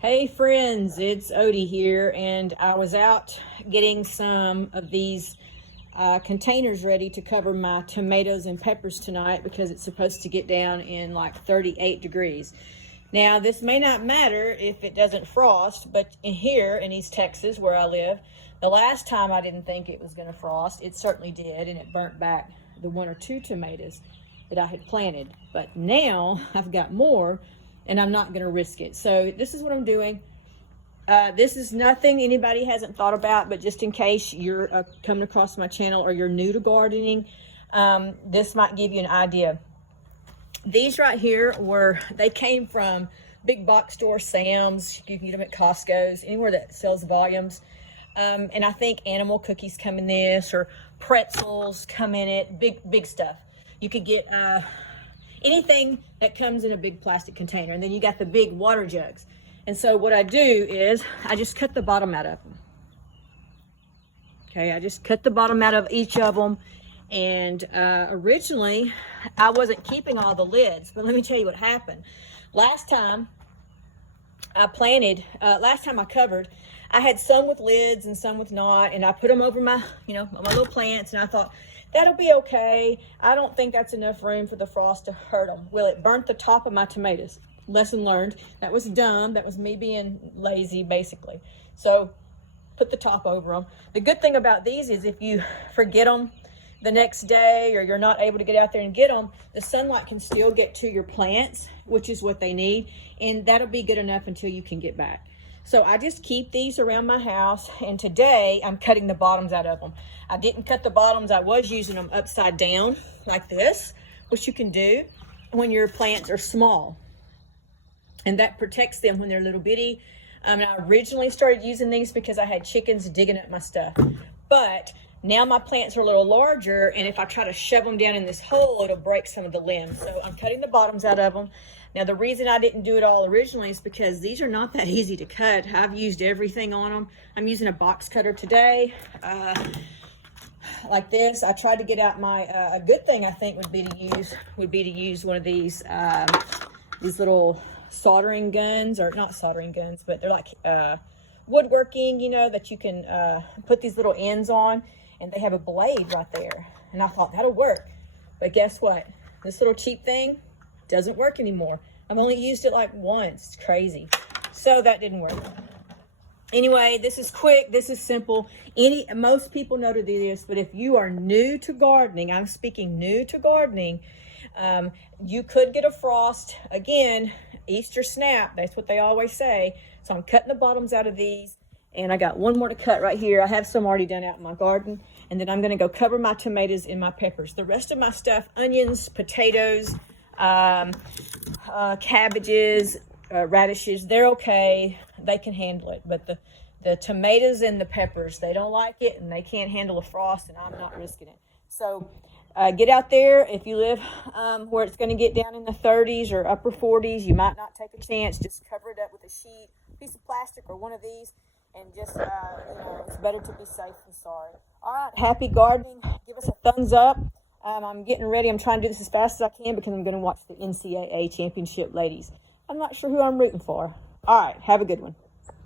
Hey friends, it's Odie here, and I was out getting some of these containers ready to cover my tomatoes and peppers tonight because it's supposed to get down in like 38 degrees. Now, this may not matter if it doesn't frost, but here in East Texas where I live, the last time I didn't think it was going to frost, it certainly did, and it burnt back the one or two tomatoes that I had planted. But now I've got more, and I'm not going to risk it. So this is what I'm doing. This is nothing anybody hasn't thought about, but just in case you're coming across my channel or you're new to gardening, this might give you an idea. These right here they came from big box store, Sam's. You can get them at Costco's, anywhere that sells volumes. And I think animal cookies come in this, or pretzels come in it, big stuff. You could get anything that comes in a big plastic container. And then you got the big water jugs. And so what I do is I just cut the bottom out of them. Okay, I just cut the bottom out of each of them. And originally I wasn't keeping all the lids, but let me tell you what happened. Last time I covered, I had some with lids and some with not, and I put them over my, my little plants, and I thought, that'll be okay. I don't think that's enough room for the frost to hurt them. Well, it burnt the top of my tomatoes. Lesson learned. That was dumb. That was me being lazy, basically. So put the top over them. The good thing about these is if you forget them the next day, or you're not able to get out there and get them, the sunlight can still get to your plants, which is what they need, and that'll be good enough until you can get back. So I just keep these around my house, and today I'm cutting the bottoms out of them. I didn't cut the bottoms. I was using them upside down like this, which you can do when your plants are small, and that protects them when they're little bitty. And I originally started using these because I had chickens digging up my stuff, but now my plants are a little larger, and if I try to shove them down in this hole, it'll break some of the limbs. So I'm cutting the bottoms out of them. Now, the reason I didn't do it all originally is because these are not that easy to cut. I've used everything on them. I'm using a box cutter today, like this. I tried to get out my, a good thing I think would be to use one of these little soldering guns, or not soldering guns, but they're like woodworking, that you can put these little ends on, and they have a blade right there. And I thought that'll work. But guess what? This little cheap thing doesn't work anymore. I've only used it like once. It's crazy. So that didn't work. Anyway, this is quick. This is simple. Most people know to do this, but if you are new to gardening, I'm speaking new to gardening, you could get a frost. Again, Easter snap. That's what they always say. So I'm cutting the bottoms out of these, and I got one more to cut right here. I have some already done out in my garden, and then I'm going to go cover my tomatoes and my peppers. The rest of my stuff, onions, potatoes, cabbages, radishes, they're okay. They can handle it. But the tomatoes and the peppers, they don't like it, and they can't handle a frost, and I'm not risking it. So get out there. If you live where it's going to get down in the 30s or upper 40s, you might not take a chance. Just cover it up with a sheet, piece of plastic, or one of these, and just, it's better to be safe than sorry. All right, happy gardening. Give us a thumbs up. I'm getting ready. I'm trying to do this as fast as I can because I'm going to watch the NCAA championship ladies. I'm not sure who I'm rooting for. All right, have a good one.